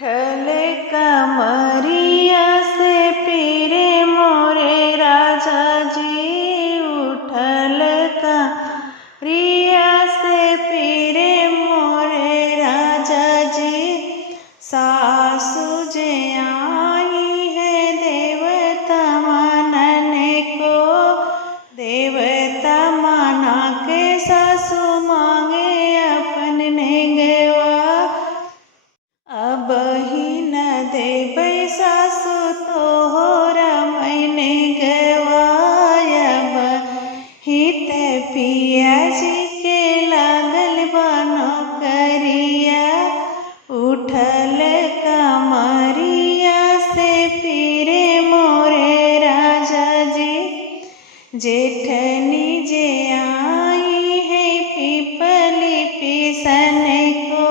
उठल कमरिया से पीरे मोरे राजा जी, उठल कमरिया से पीरे मोरे राजा जी। सासु जे आई है देवता मानने को, देवता माना के सासु मांगे अपन नेगवा। अब ही न देबै सासु तोहरा मैंने गवायब, हित पिया जी के लागल बानो करिया। उठल कमरिया से पीरे मोरे राजा जी, जेठनी जे आई है पीपली पीसन को,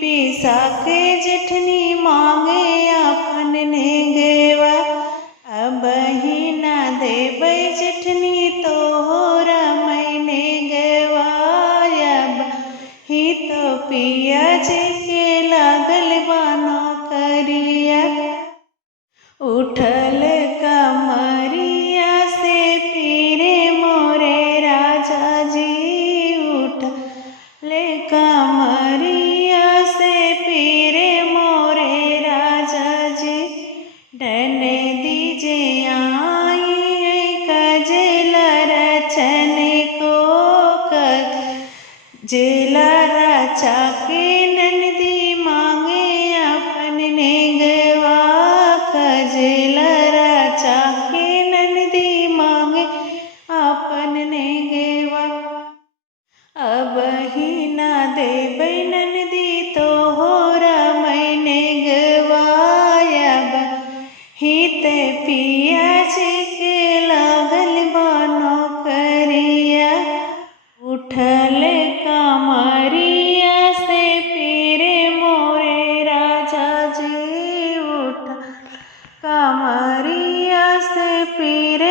पिसा के जेठनी मांगे अपन नेगवा। अब ही न देबै जेठनी तोहरा मैंने गवायब, ही तो पिया जी के लागल बानो करिया। उठल कमरिया से पीरे मोरे राजा जी, उठल कमरिया से पीरे मोरे राजा जी। डन दीजे आई है कजल रचन को, कजल रचा के नंदी मांगे अपन नेगवा। कजल रचा के नंदी मांगे अपन नेगवा। अब ही न देबै नंदी तोहरा मैंने गवायब, हित पिया जी के लागल बानो करिया। उठल कमरिया से पीरे मोरे राजा जी, उठल कमरिया से पीरे